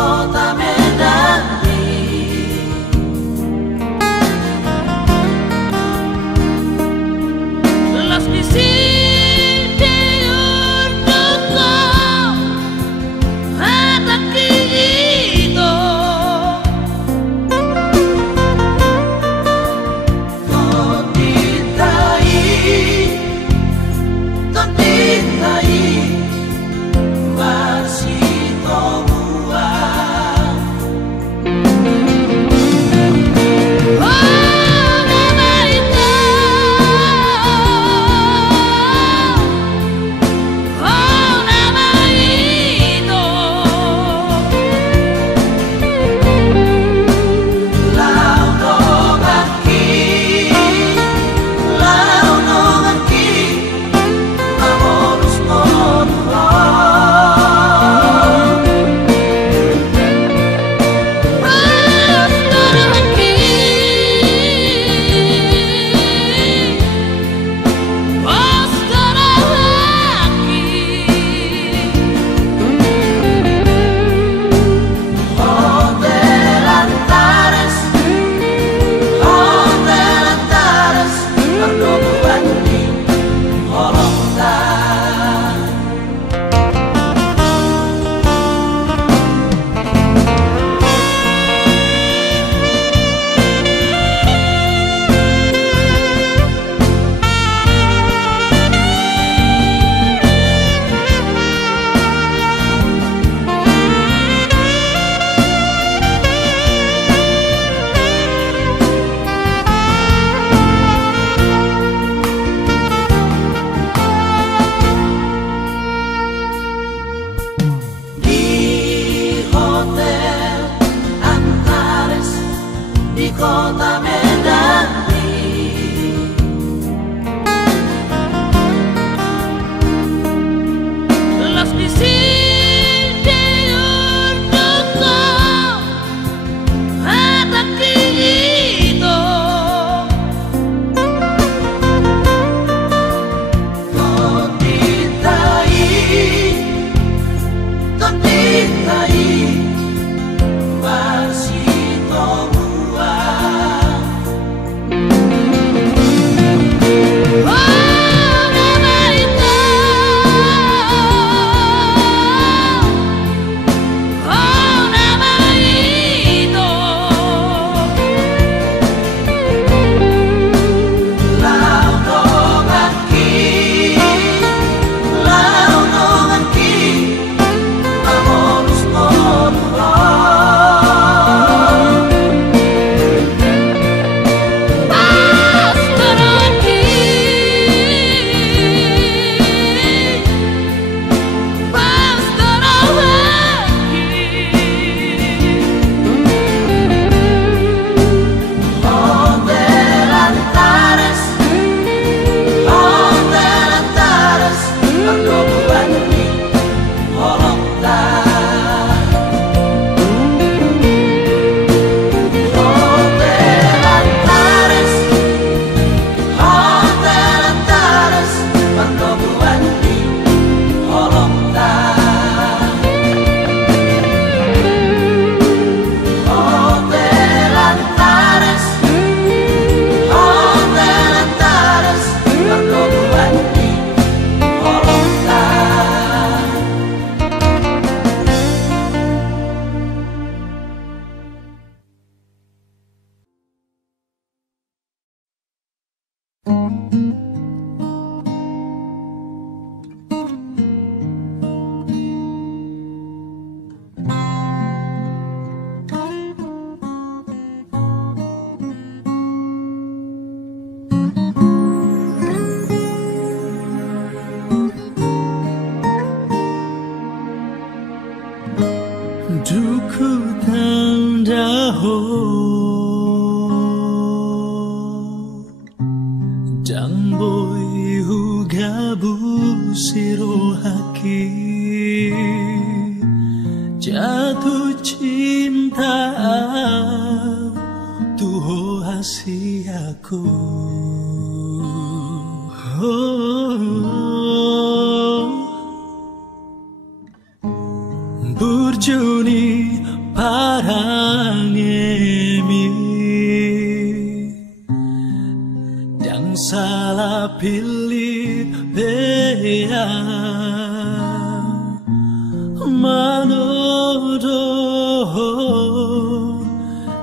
kota Medan. Las visite urduko atakito totitai masito buat kota Medan. Las visite urduko atakito totitai masito buat duku tanda ho dang boy hugabu siro haki jatuh cinta tuho hasiaku oh, turjuni parangemi dan salah pilih bea manodo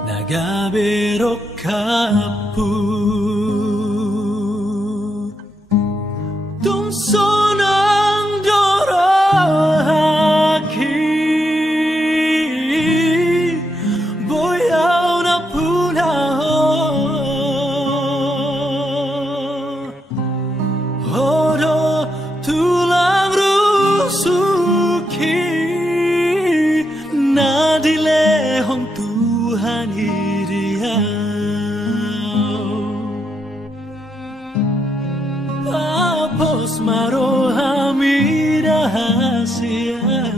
naga berok kapu tung sonang doraki boyaw na punaho hodo tulang rusuki nadilehong Tuhan Apos marohami rahasia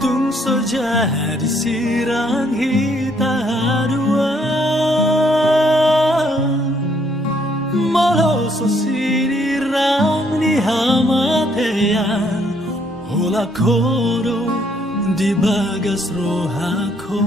Tungso jadi sirang kita dua Moloso sirirang ni hamatean Hola koro di bagas rohako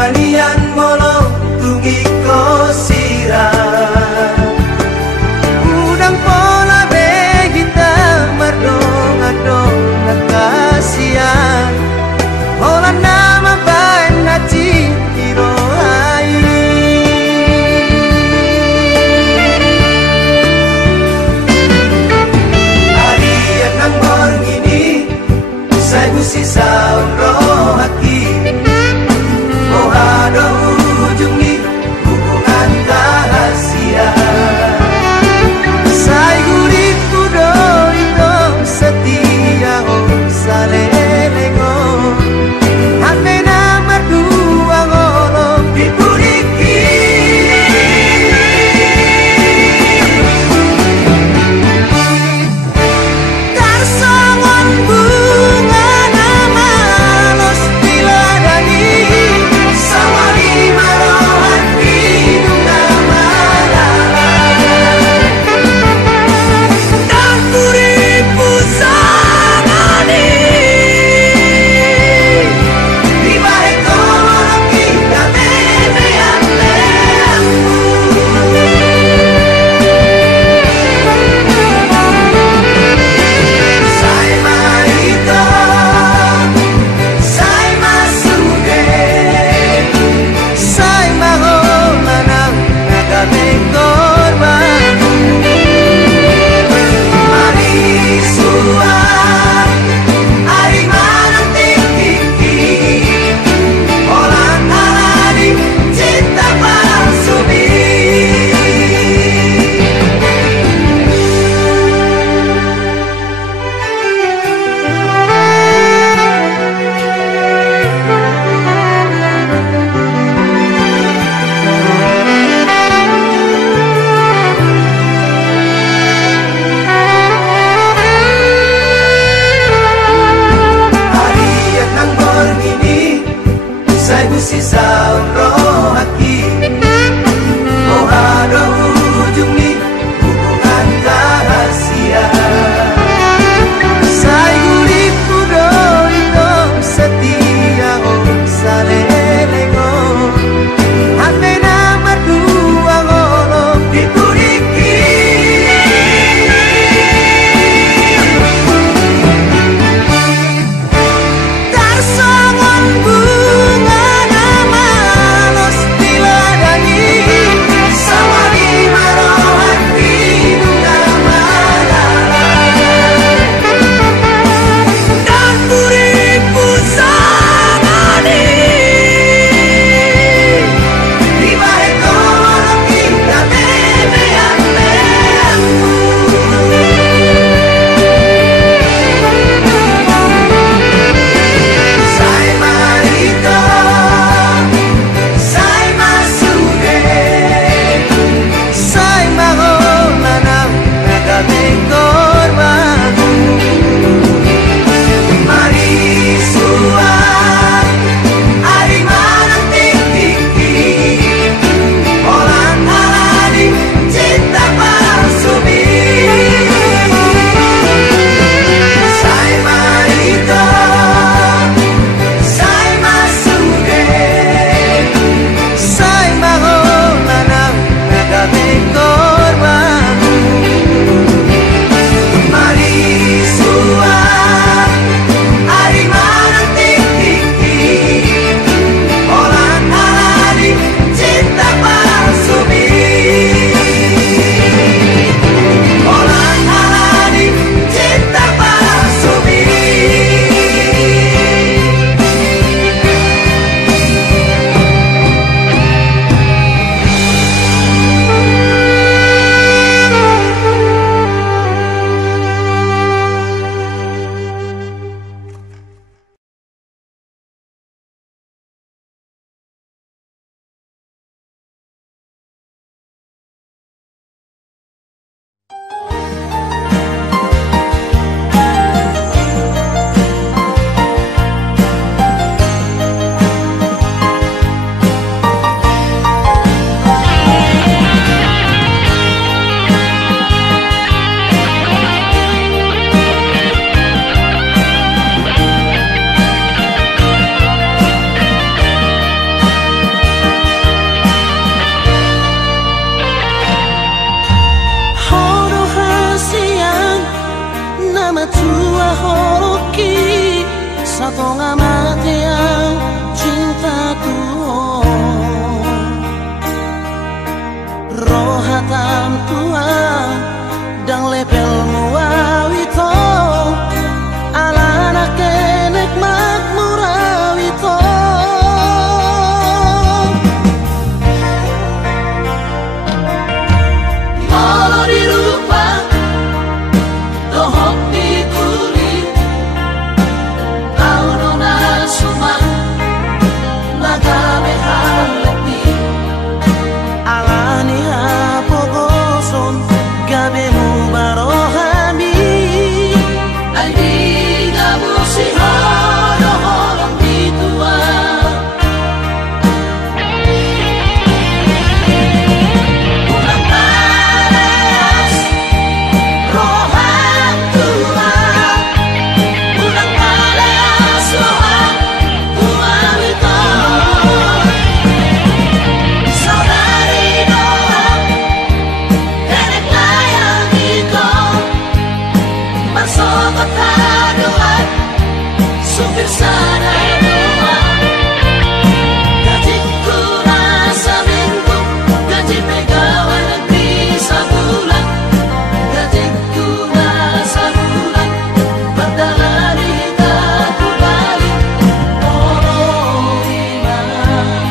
Malian molo tungi ko sirah udang pola begita mardong-adong nakasian pola nama bain naci hiro hai hari yang nang borngini saya busi saun rohaki mohado setengah mati yang cinta Tuhan roh hatam Tuhan dan lepel muawito alana kenek makmurawito malah dirupa dohok di kulit aurona sumang nagame halekti alani hapogoson gabe mu barohami ay di gabu si horo-horong ditua unang paras rohan tua unang paras rohan tua wito saudari doang kenek layang ito masuk taduan supir sana doang gajiku rasa minggu gaji pegawai negeri sabulan gajiku rasa bulan berdalari tak balik orang iman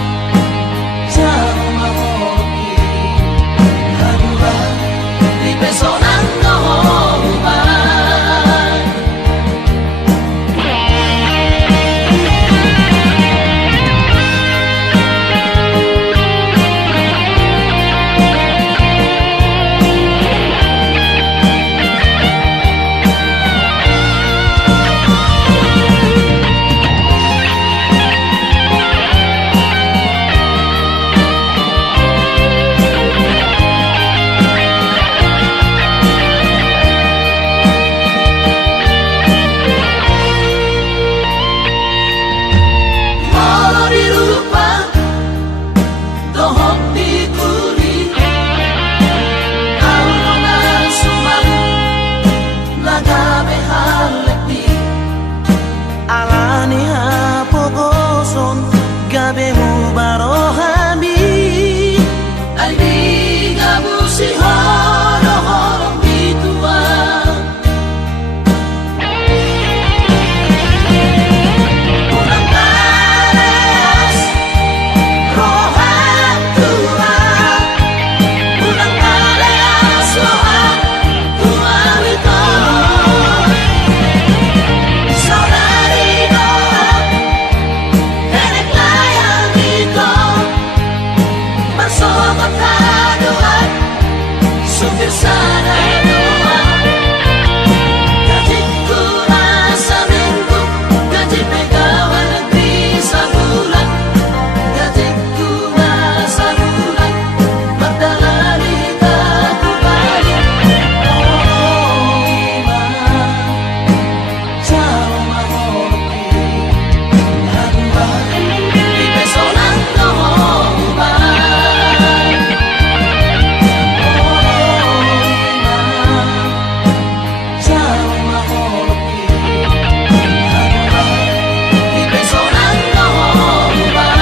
jauh mahoki haduan di pesonan nohoban malah dirupa dohok di kulit aurona sumang nagabe halekti alani hapogoson gabe mu barohami ay di gabu si horo-horong ditua unang paras rohan tua unang paras rohan tua wito saudari doang kenek layang ito masuk taduan supir sana doang gajiku rasa minggu gaji pegawai negeri sabulan gajiku rasa bulan berdalari tak balik orang iman jauh mahoki haduan di pesonan nohoban jauh mahoki haduan di pesonan nohoban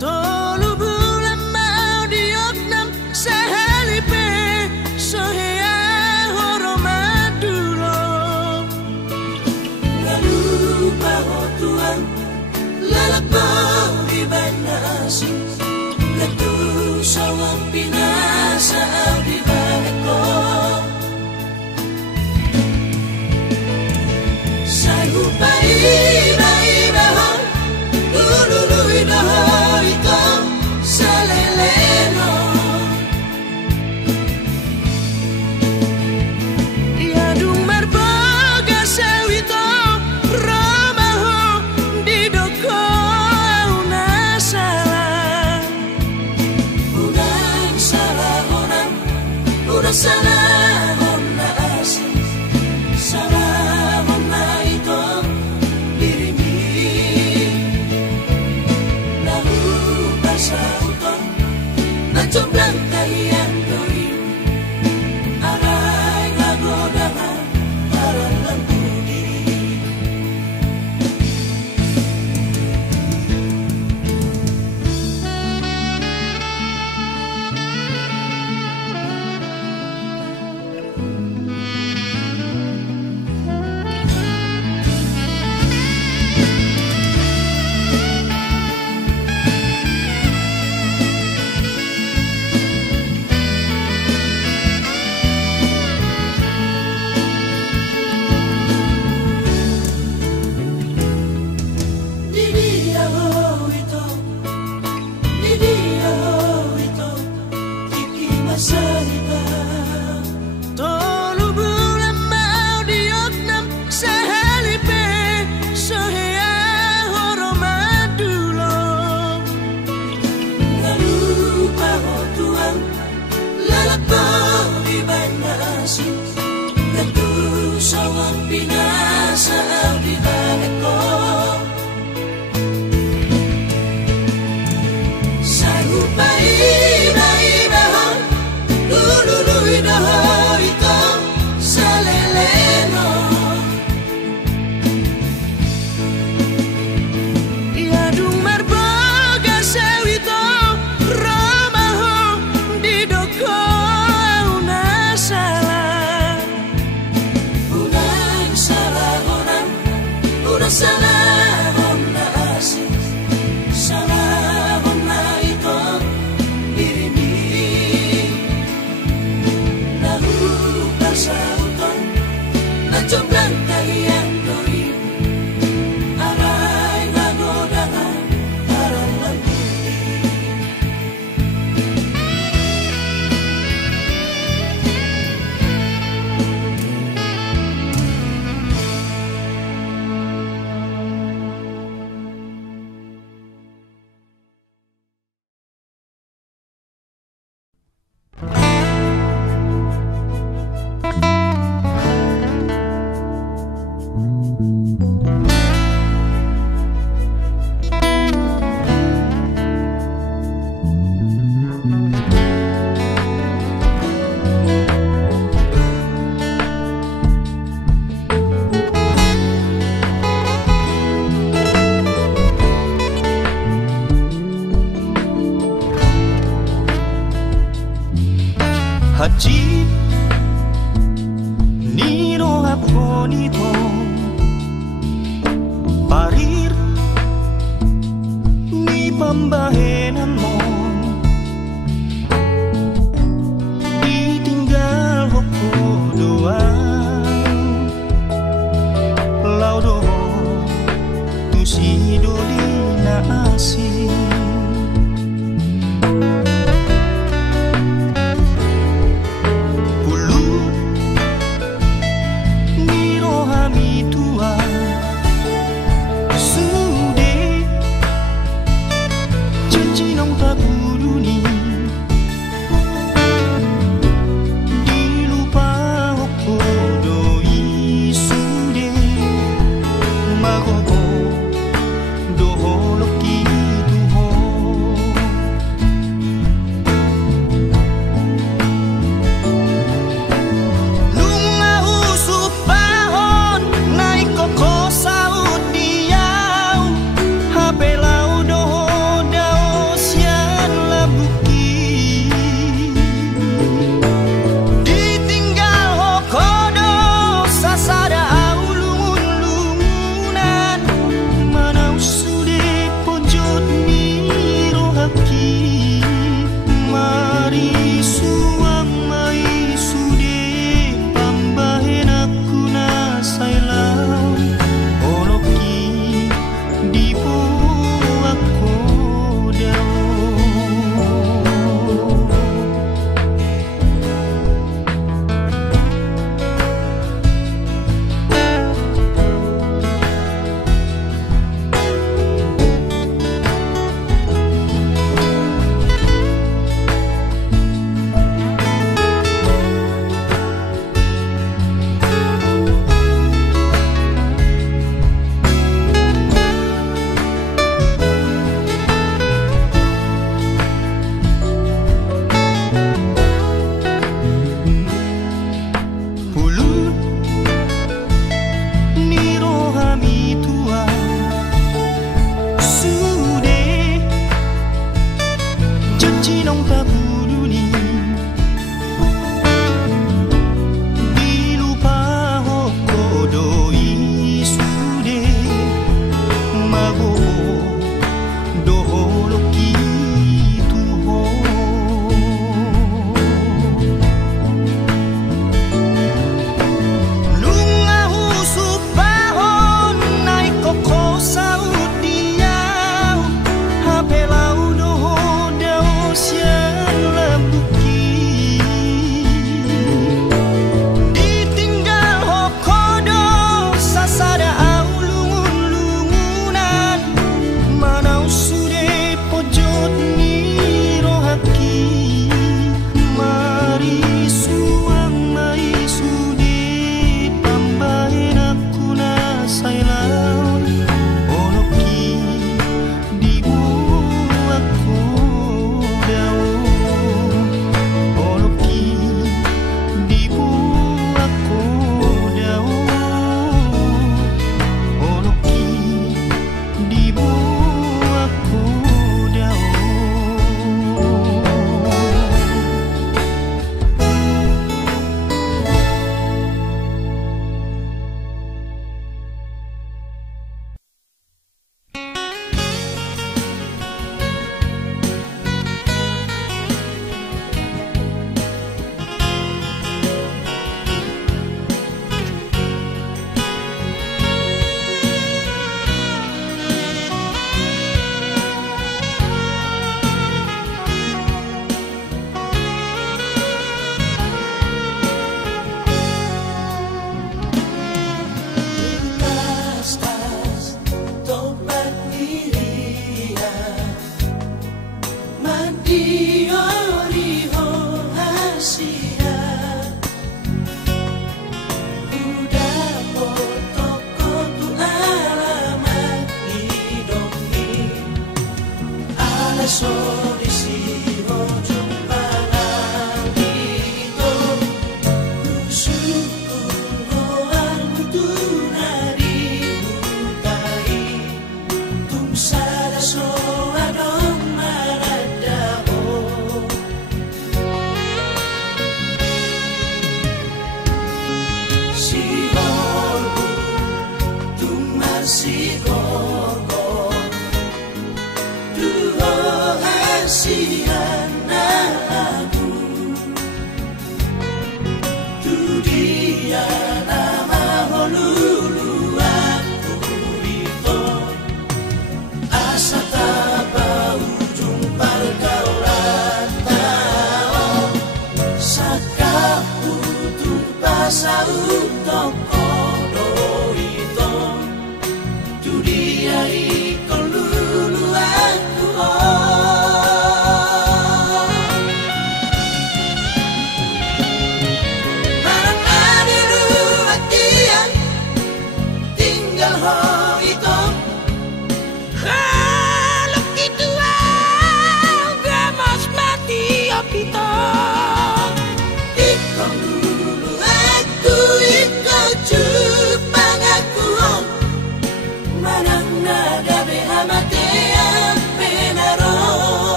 Tolu bulan mau dioknam sehalipe sohea horomadulo lalu baho Tuhan lalakbo ibanasi letu sawang pinasa di balik ko hachi niro haponito parir ni pambahenan mo ditinggal hoko doang laudo tusido di naasi kasihan aku. Tu dia nama holulu aku itu asa tapa ujung pergaulan tao sakapu tu pasa untuk kodo itu. Tu dia ikon lulu aku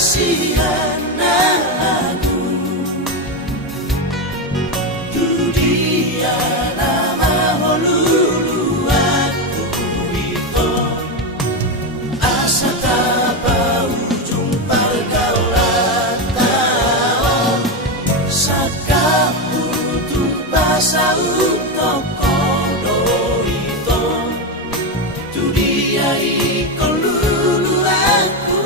kasihan aku. Tu dia nama holulu aku itu asa tapa ujung pergaulan tao sakapu tu pasa untuk kodo itu. Tu dia ikon lulu aku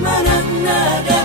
Manang nada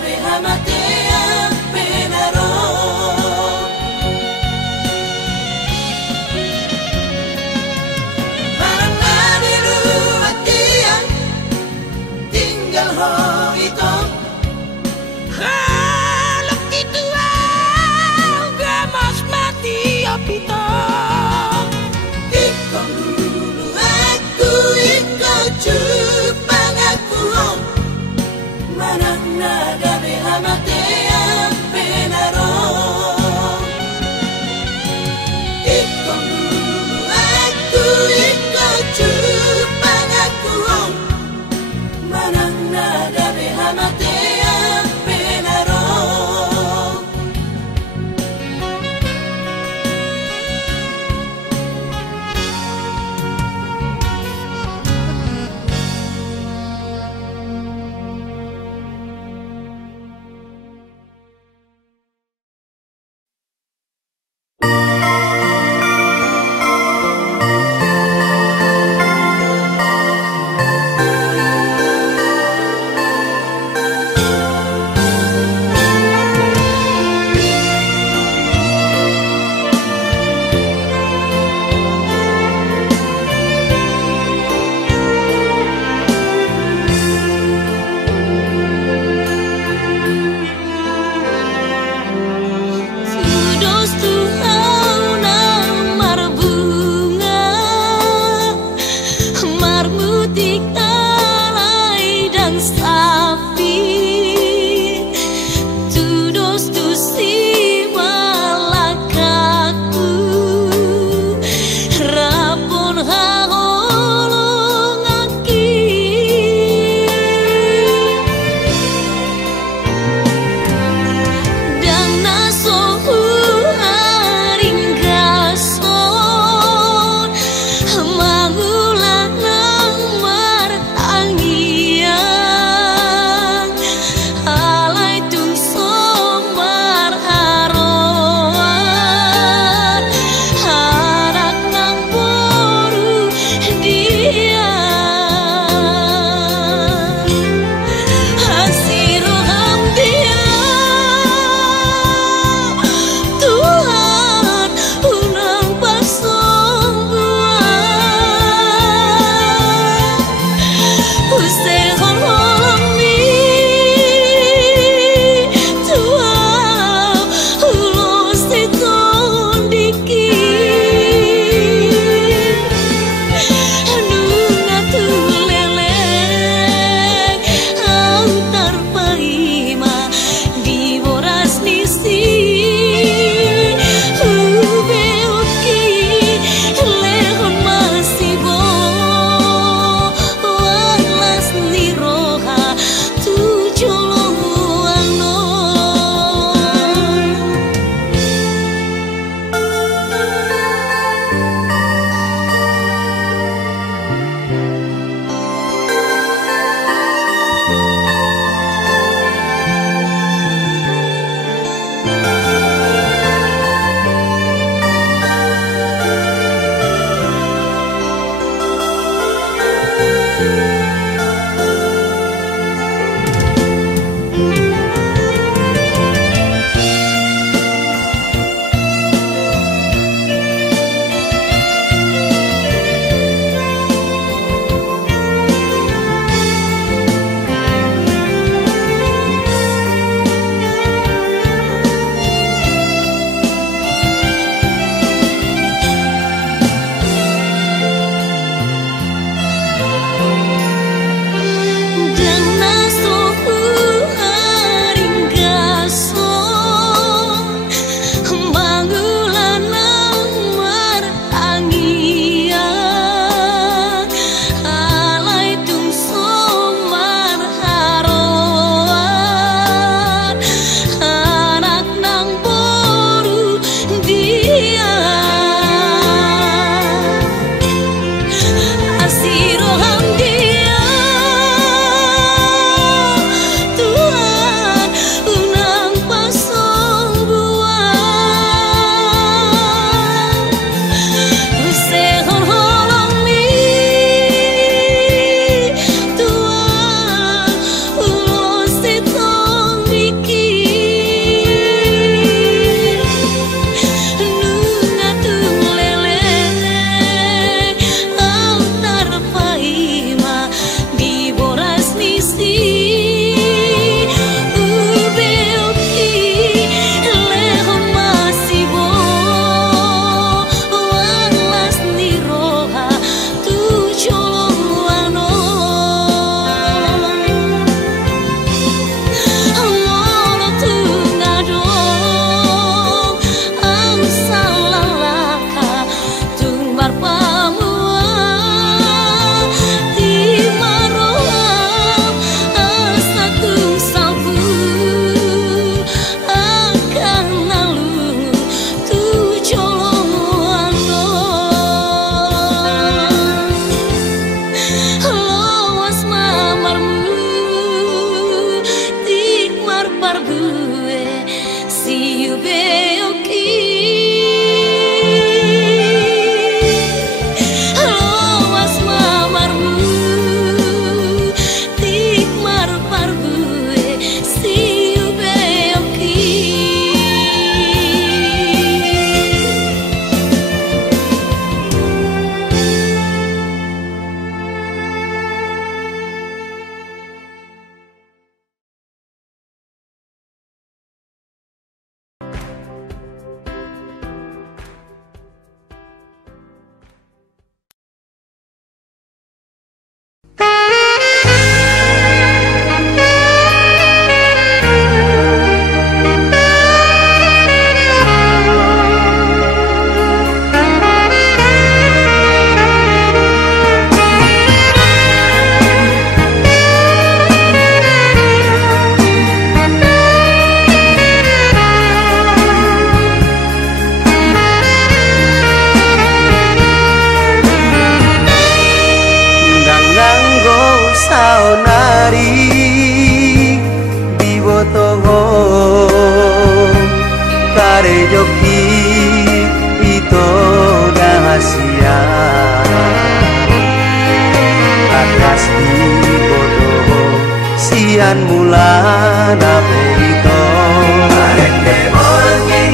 bulan apa itu arende borgi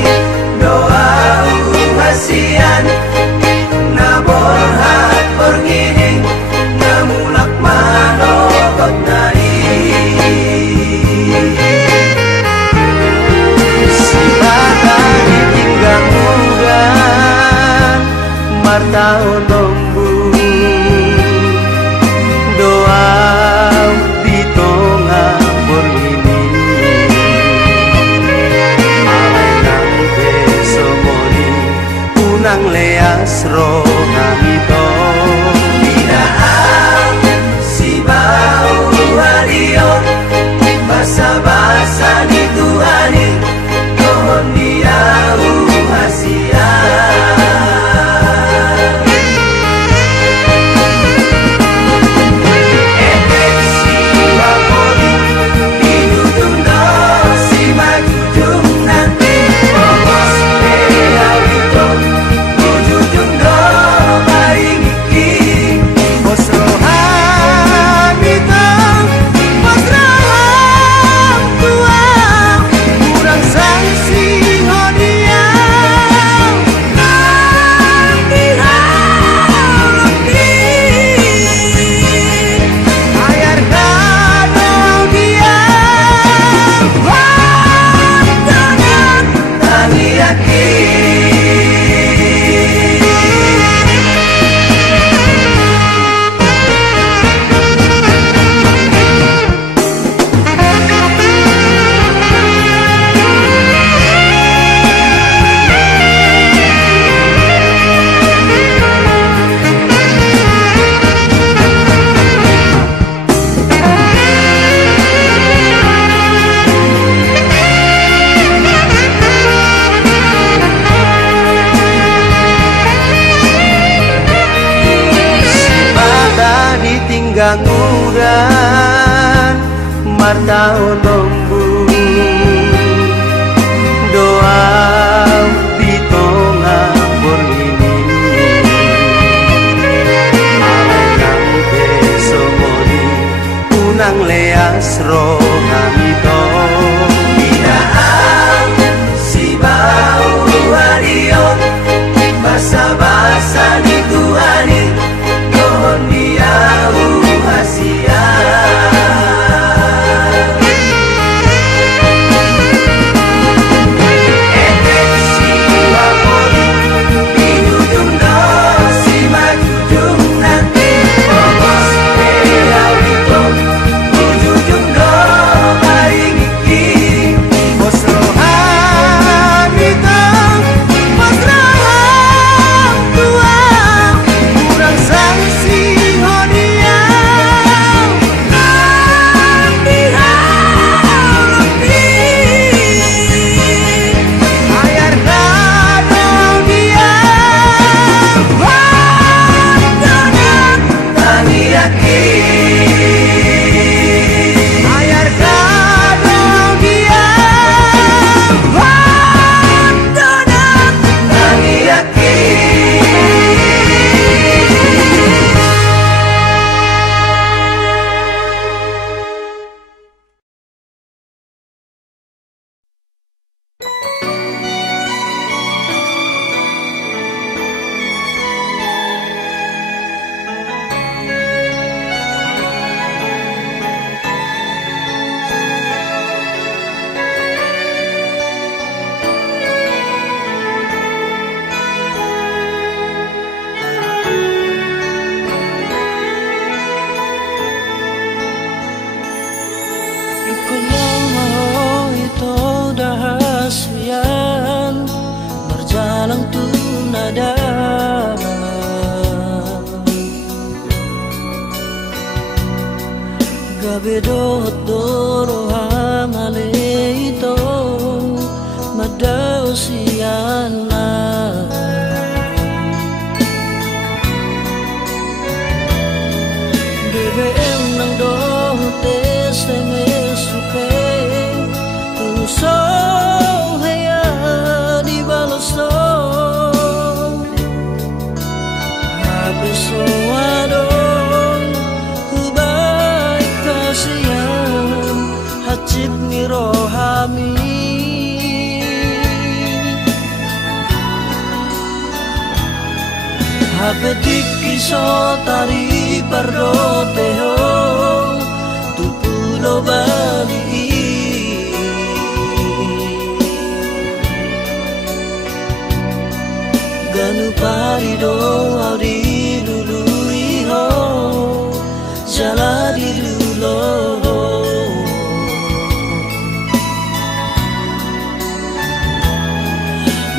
doa hasian na borhat borgi na mulak manokot nari si bata ditinggang udan martaon nombu doa bitonga borgini alay nang besomoni unang leas rohang ito binaang si bau harion basa-basa ni Tuhanin tohon dia hasian ganguran martaon nombu doa pitonga borgini alay nang besomoni unang leas rohang ito binaang si bau harion basa-basa ni Tuhanin tohon dia Gabedot dorohang aleito madaw siyana BBM ng dohotes ay mesuke Tuso haya di baloso Hapeso adong Hubay kasiyan hami Hapetik iso tari pardoteho tu pulo Bali Ganu parido audi lului ho jala di lulo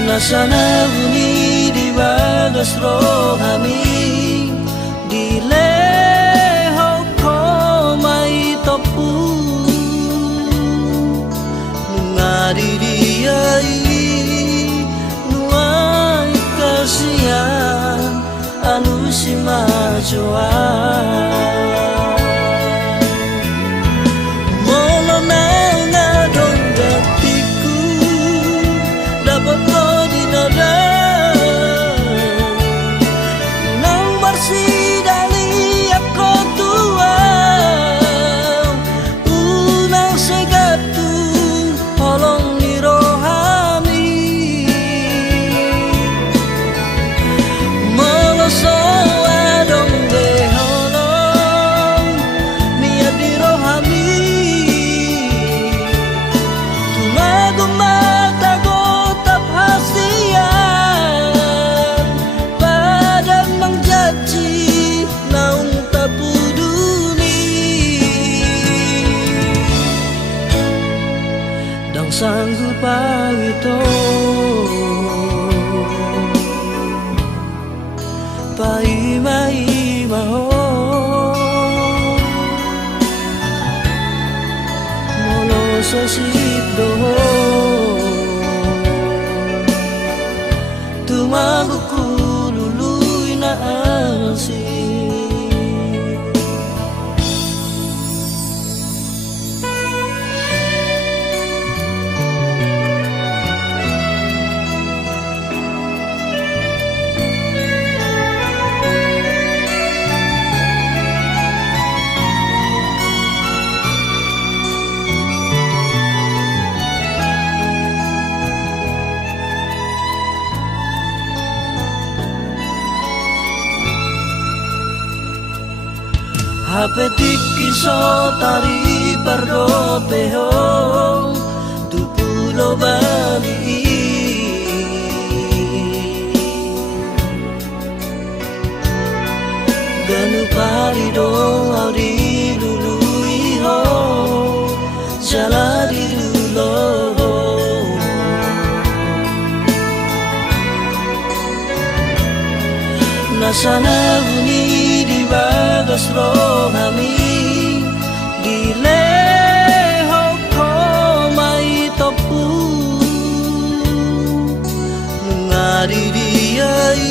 Nasana buni di bagas rohami di leho ko mai topu ngari diai nuai kasihan anu si majoan mono nanga dong gatiku dapat ko di nada nang bersih dari aku tua unang segatu holong ni rohami moloso adong de holong niat di rohami tumago mata go tap hasian padang mangjaji naung tapuduni dang sanggup pawito Paima-imaho molo sa sipdoho tumago kululuy na asik Hapetik iso tari pardoteho tu pulo Bali Ganu parido audi lului ho jala di lulo Nasana buni di bagas rohami di leho ko mai topu ngari diai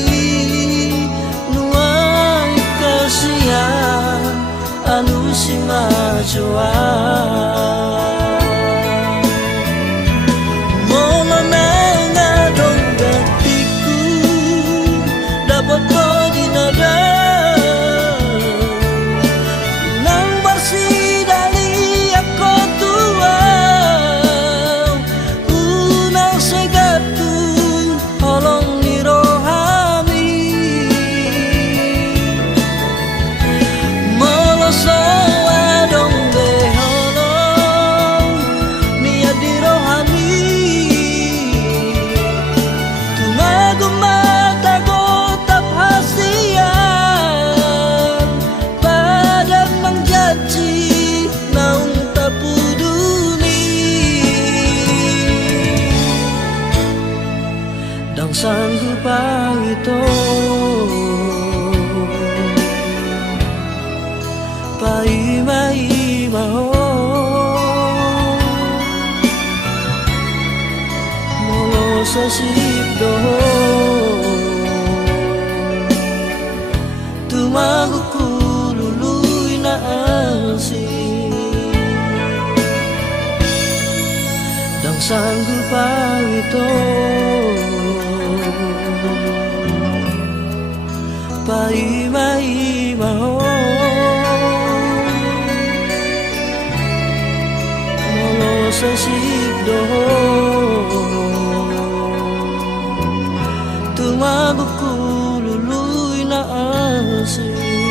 nuai kasihan anu si majoan mono nanga dong gatiku dapat ko di nada nang bersih dari aku tua unang segatu holong ni rohami moloso adong de holong niat di rohami tumago mata go tap hasian padang mangjaji naung tapuduni dang sanggup pawito Paima-imaho molo sa sipdoho tumago kululuy na asik dang sanggup pawito Paima-imaho molo sa sipdoho doho tumaguku luluy na asik.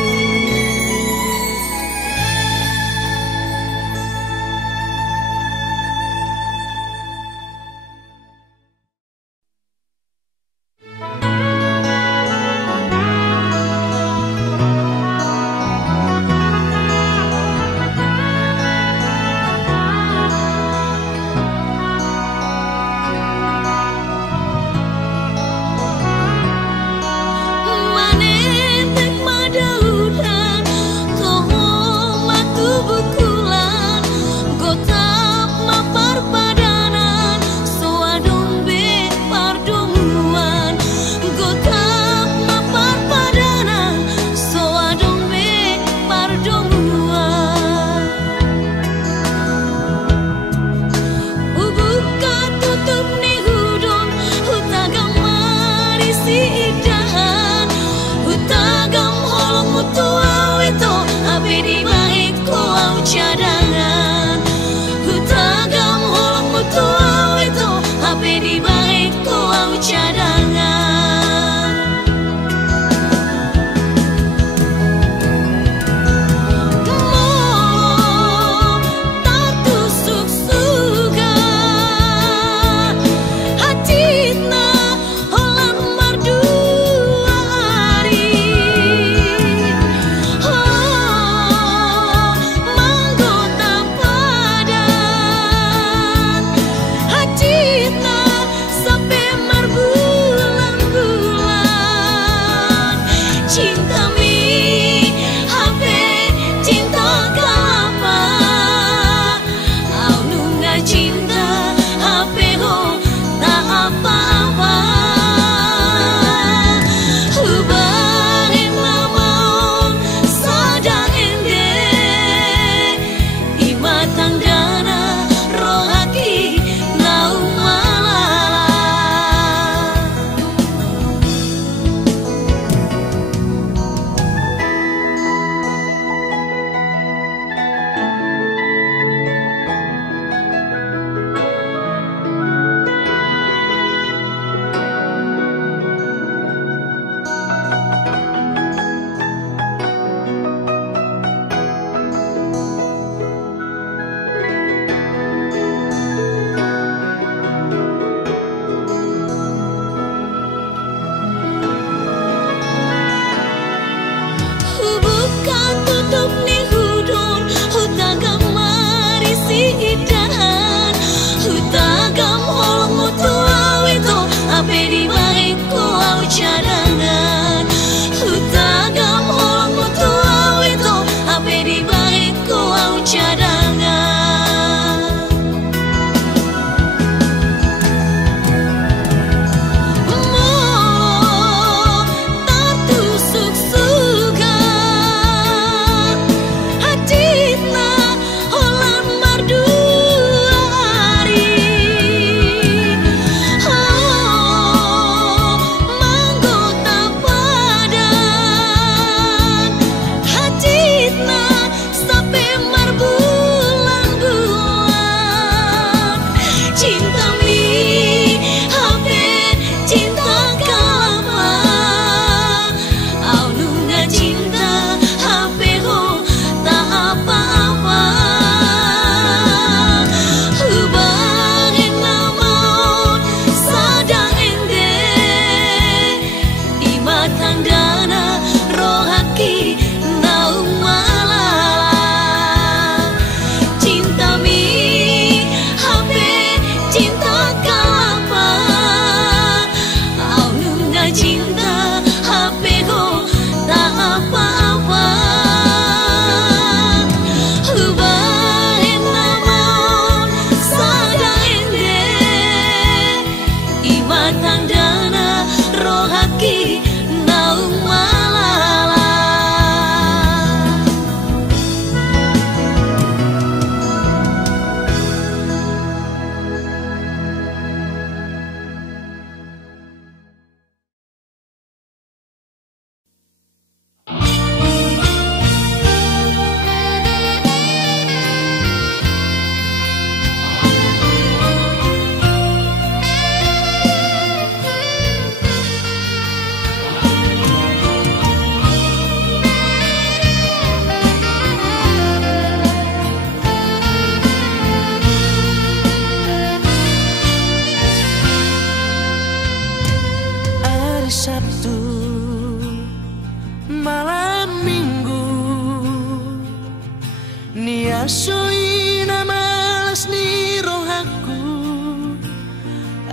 Nasoi na malas ni rohaku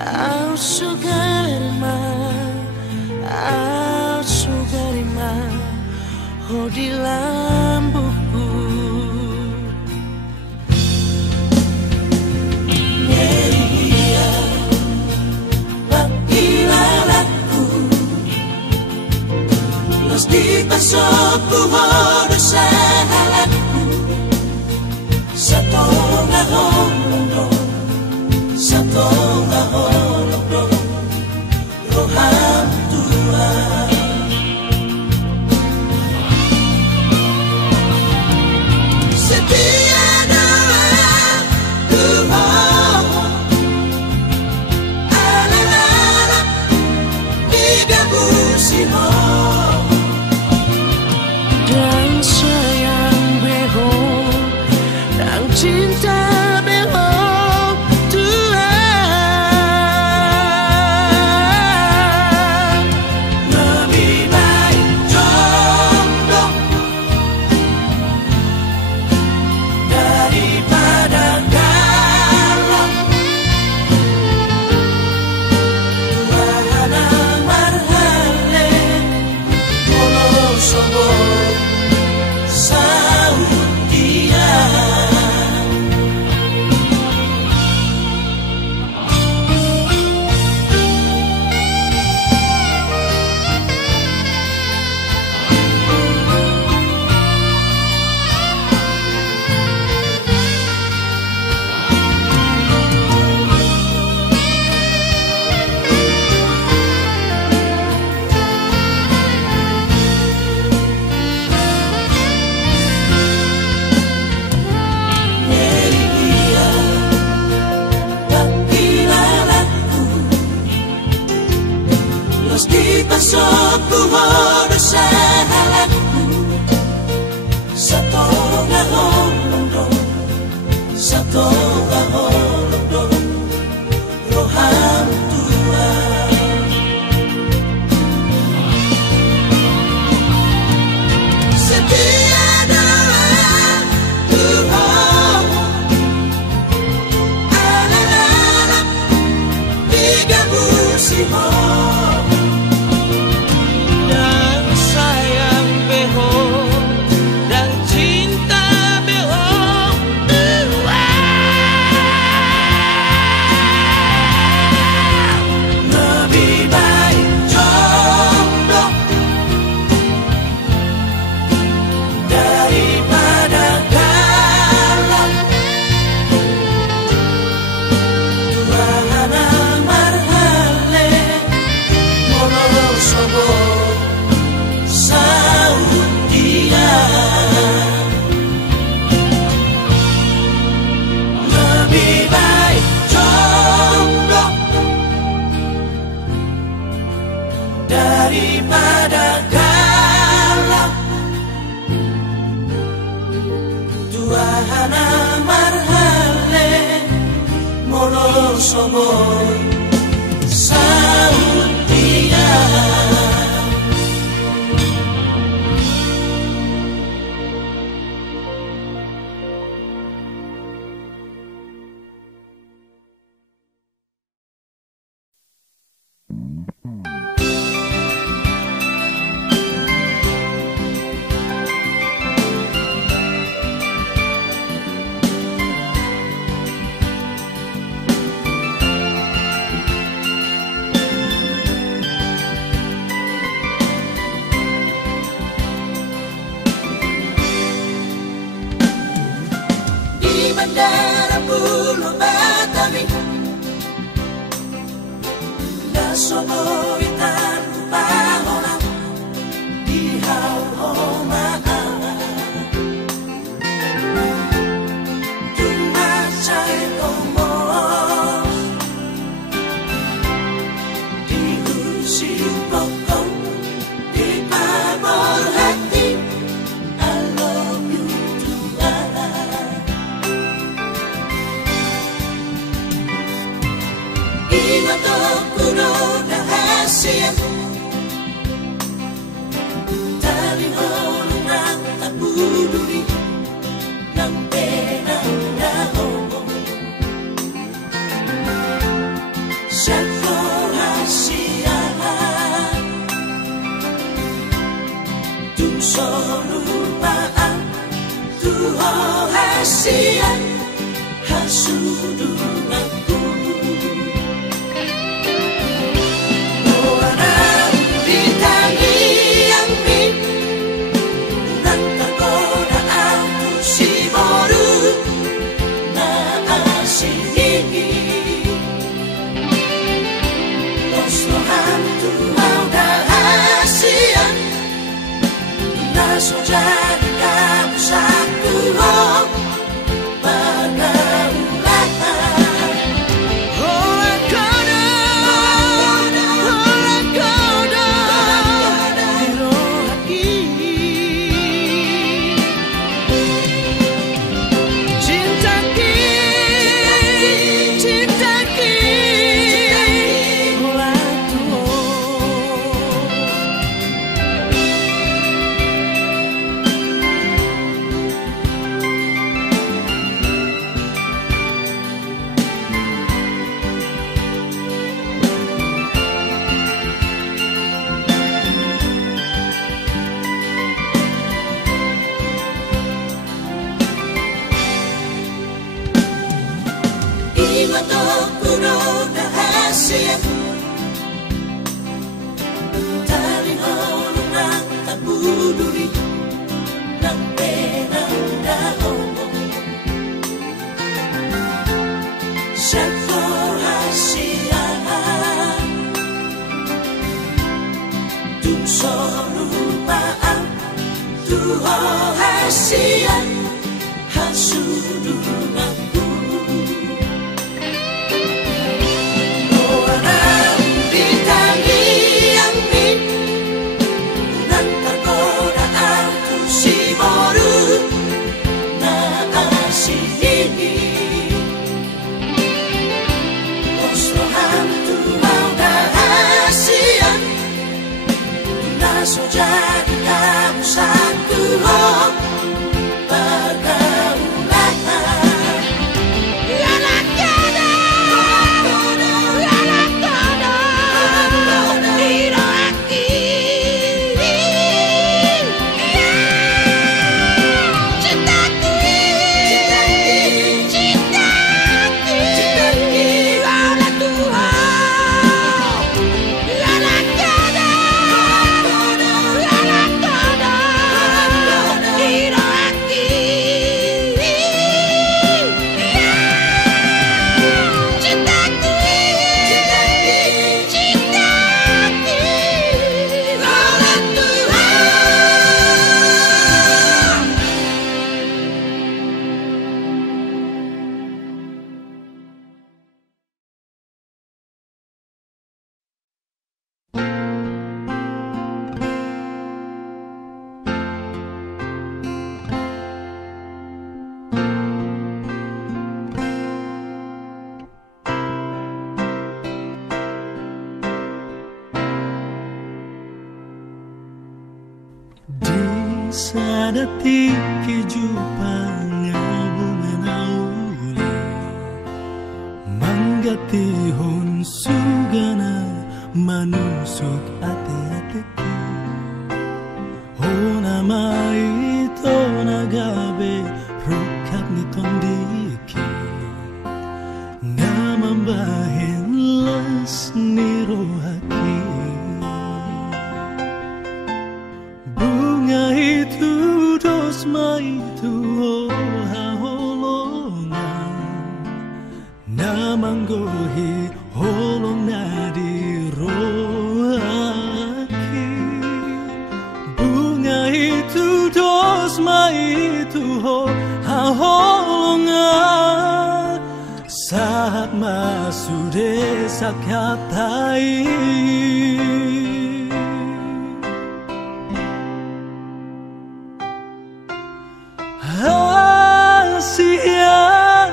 Au sugarima Ho di lambuku Nyeria Pakilalaku Los di pasoku hodo sahalatku Satonga holondo Satonga holondo Roham Tuhan Setia doa Tuhan Ala-ala Tiga musimmu Dan sayang beho Dan cinta beho Tuhan Lebih baik jodoh daripada galau Tuhan marhale Wonosobo Saudia Pasokku hodo sahalatku Satonga holondo Satonga holondo Roham Tuhan Setia doa Tuhan Ala-ala Tiga musimmu daripada galau Tuhan marhale Wonosobo Saudia Bandara Pulau Batawi Nasono itan pahona di haoma Tumacay omos di usip pokok di pabor hati I love you tonight Iwatokuno na hasil Talihon ng tabuluri ng pera Solupaan Tuhan hasian hasudunganku Moana ditani yang min Nantagoda aku si boru na asini Los lohan Tuhan hasian Naso jadi kamu satu Solupaan Tuhan hasian hasudunganku Moana ditani yang min Nantagoda aku si boru na asini Oslohan Tuhan hasian Naso jadi kamu satu pergaulan Sadati kejupannya bunga nauli Manggatihon sugana manusuk ate-ateki Hona mai to nagabe rukap ni tondiki Ngamambahin las ni rohaki Bunga itu dosma itu haholongan Namanggohi holong nadi rohaki Bunga itu dosma itu haholongan Saat masuk desa katai Hasian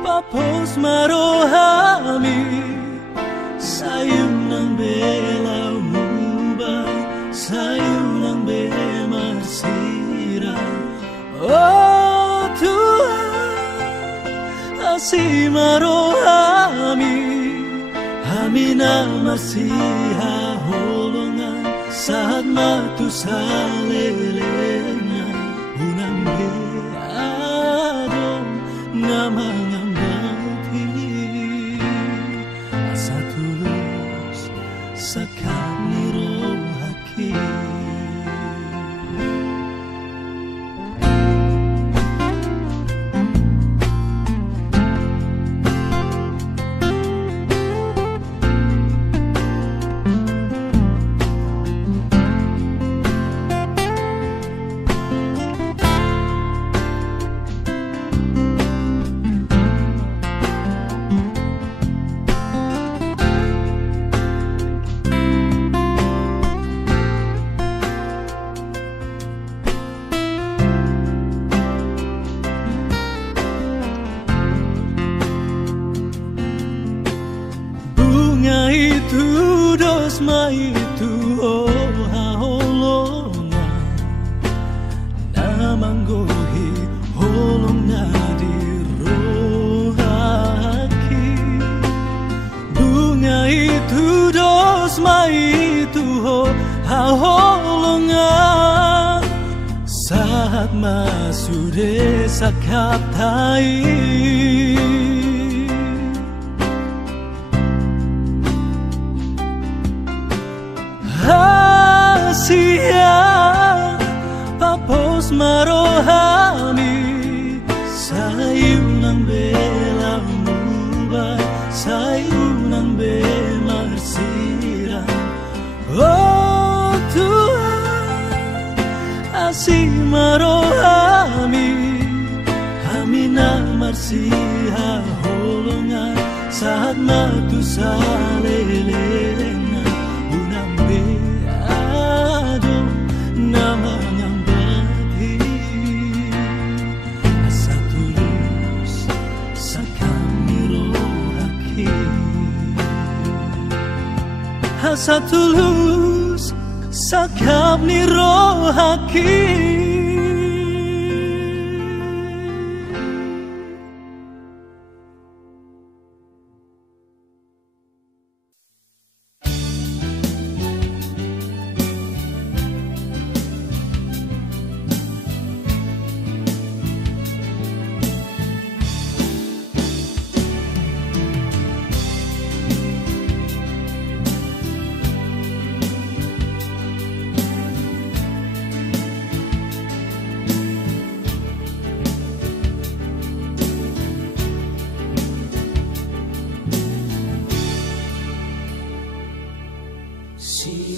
papos marohami sayung ng bela mubay sayung ng bema sira Oh Tuhan asi marohami hami na masiha holongan saat matu sale itu dos maitu oh haolonga namanggohi holonga di rohaki bunga itu dos maitu oh haolonga saat masude sakap tai Asia papos marohami sayunan bela mubai sayunan bela siran oh Tuhan asih marohami hamina marsiha holongan saat matu saleleng Asa tulus sakap ni rohaki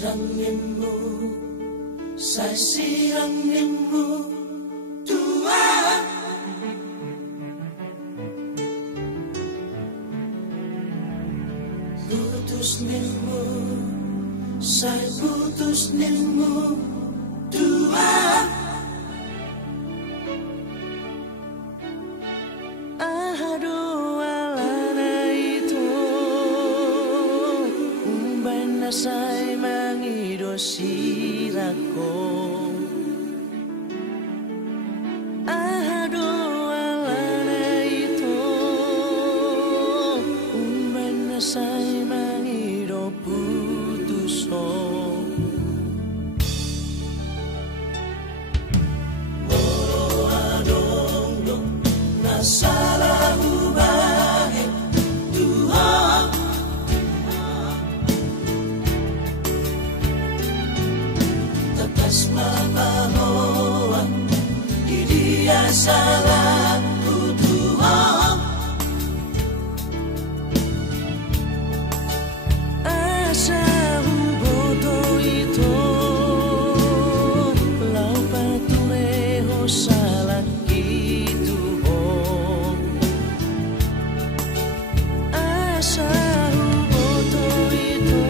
Siranginmu, saya siranginmu, Tuhan. Putus nilmu, saya putus nilmu, Tuhan. Aduh alana itu, umbana saya sirako aduh alana itu umbana say mangido putuso moro adong nasalah ubahe Tuhan Mapamoan di dia salah Tuhan asa bodo itu lau patuleho salah gitu asa bodo itu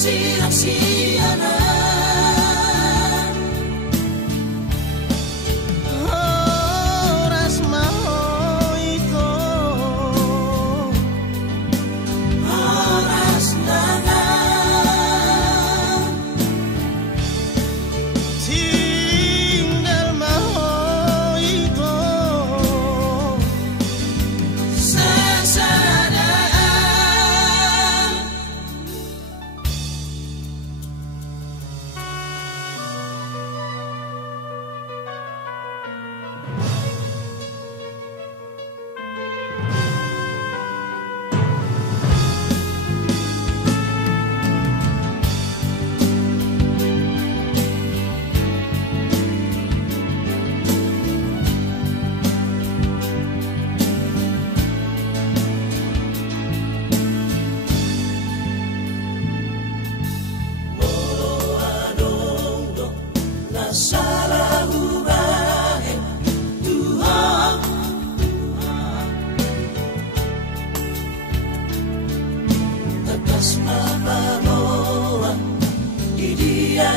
siang-siangan Horas mau itu Horas nangan tinggal mau itu sesadaan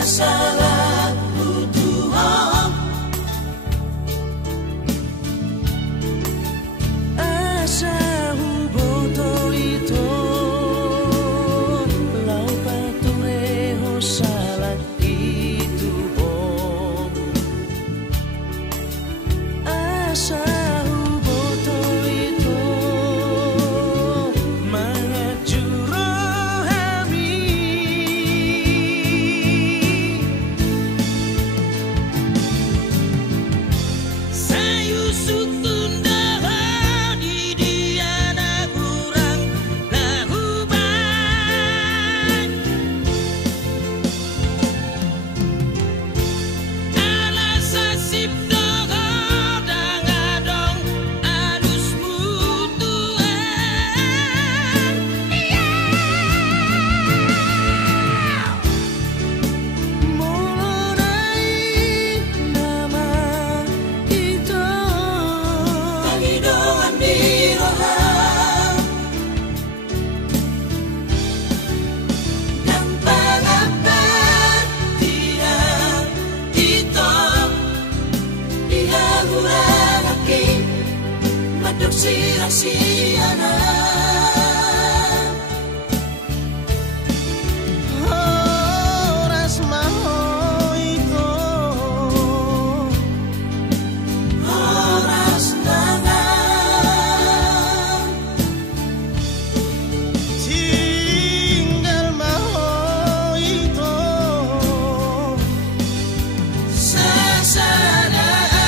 salahku Tuhan, asahu boto itu lau patureho salah itu bom, asahu boto itu mengajuro hami sayu sukunda di diana kurang lahuban alasa sipto dangadong alusmu Tuhan mulai nama itu pangidongan di roham dan pangapat tidak itu dihagurang aking madog sirang-siyana Oras maho ito oras nangan tinggal maho ito sasadaan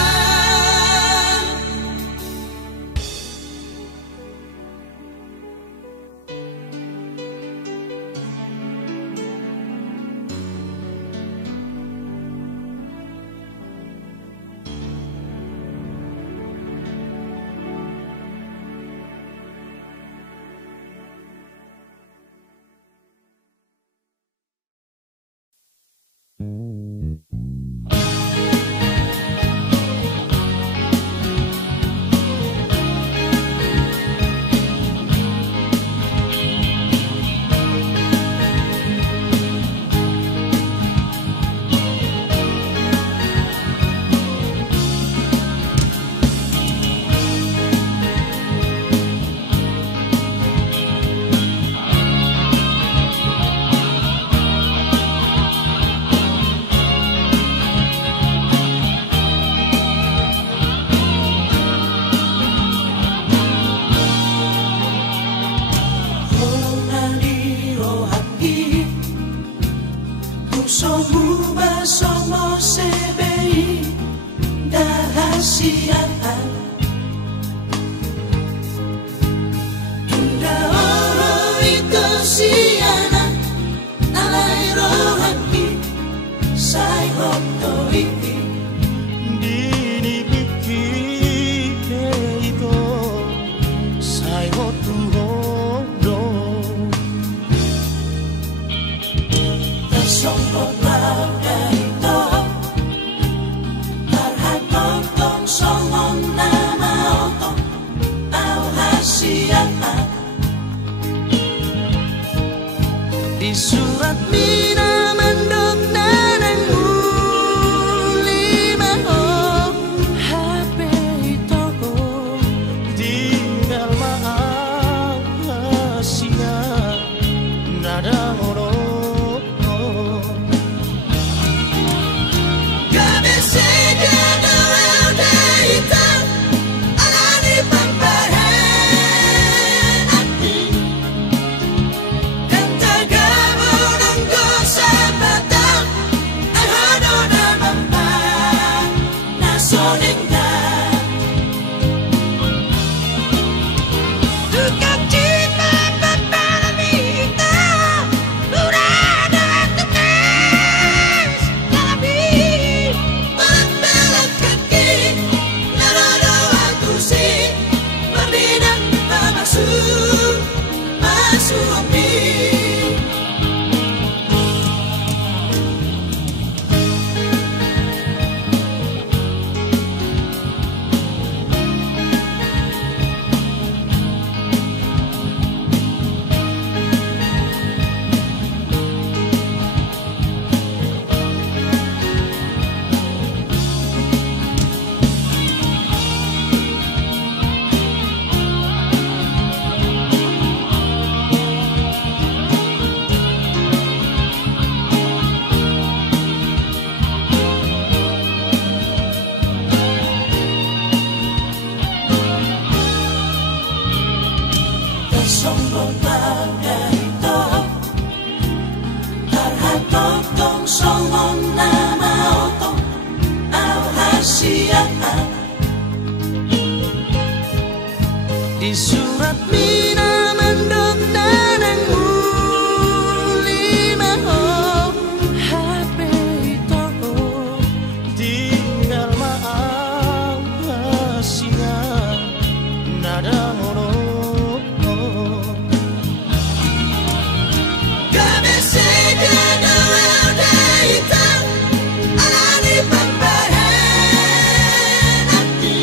Somo CBI dahasiaan tunda oro itu siana alai rohaki sai hokto iki Dini biki ito Sai hotu hodo tersongkok lauda itu tarhat nonton somong nama otong au hasiaan di surat mina mandok nanangmu lima HP itu Tinggal mahasia Nada oro surat mina mendok nanangmu lima HP itu tinggal maaf hasilnya nada ngono kami sedang ada hitam ani pembahan hati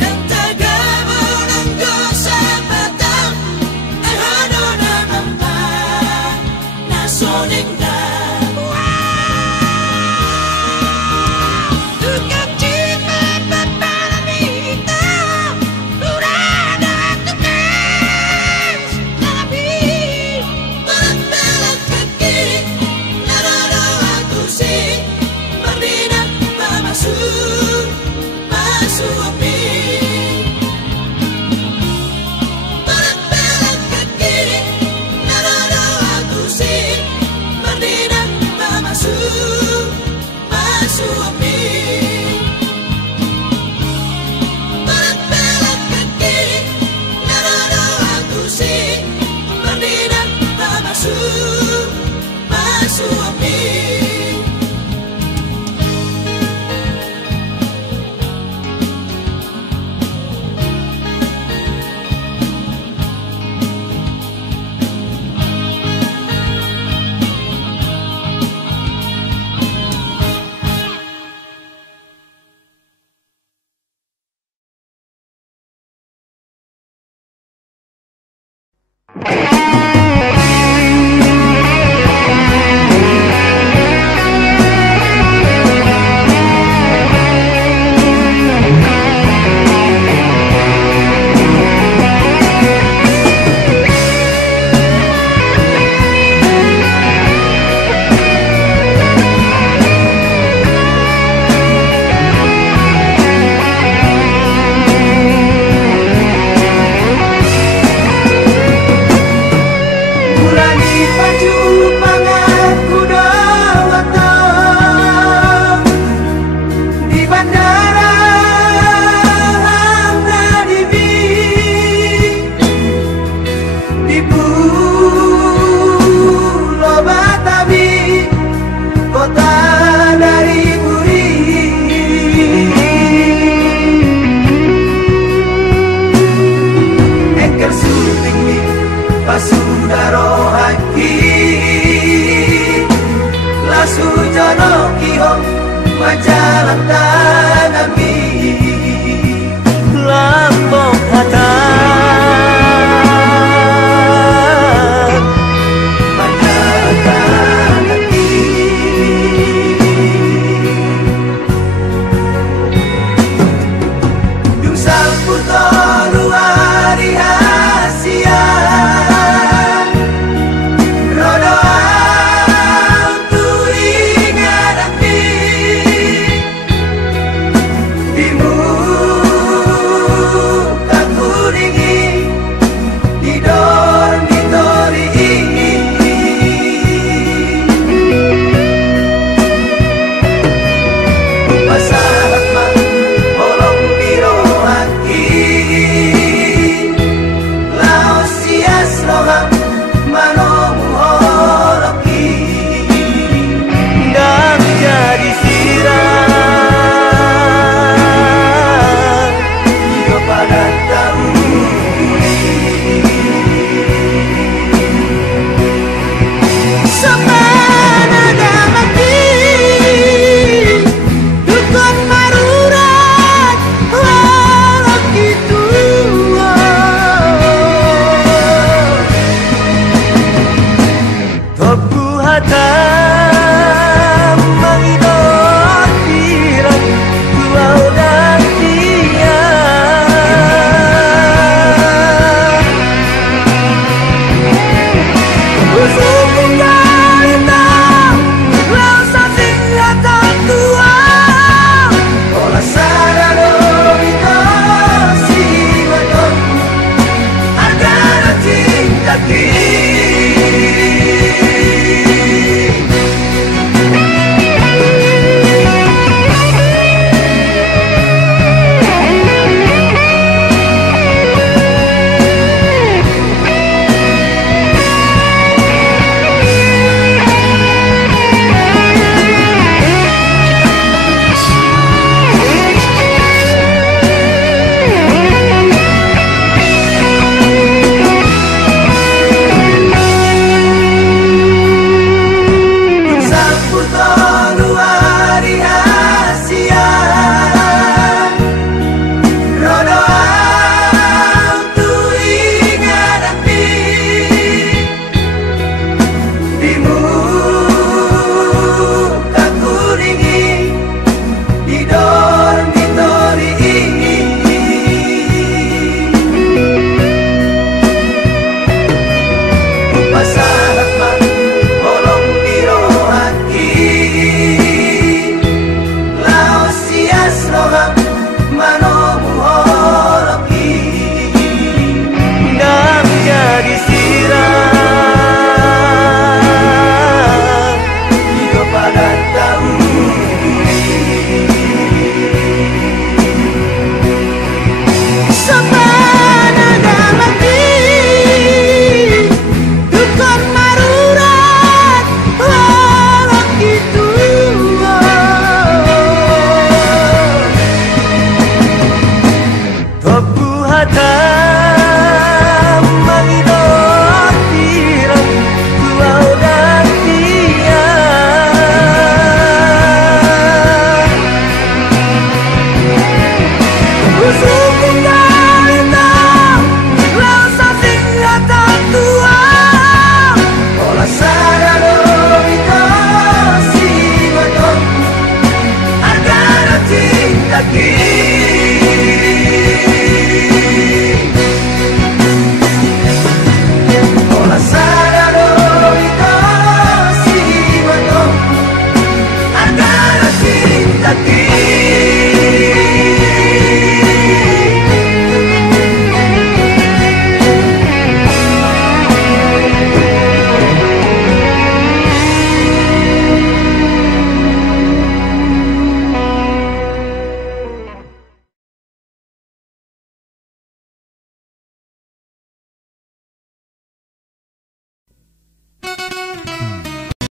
dan tergabung dengan sabatan ahono namamba nasoning Di bandara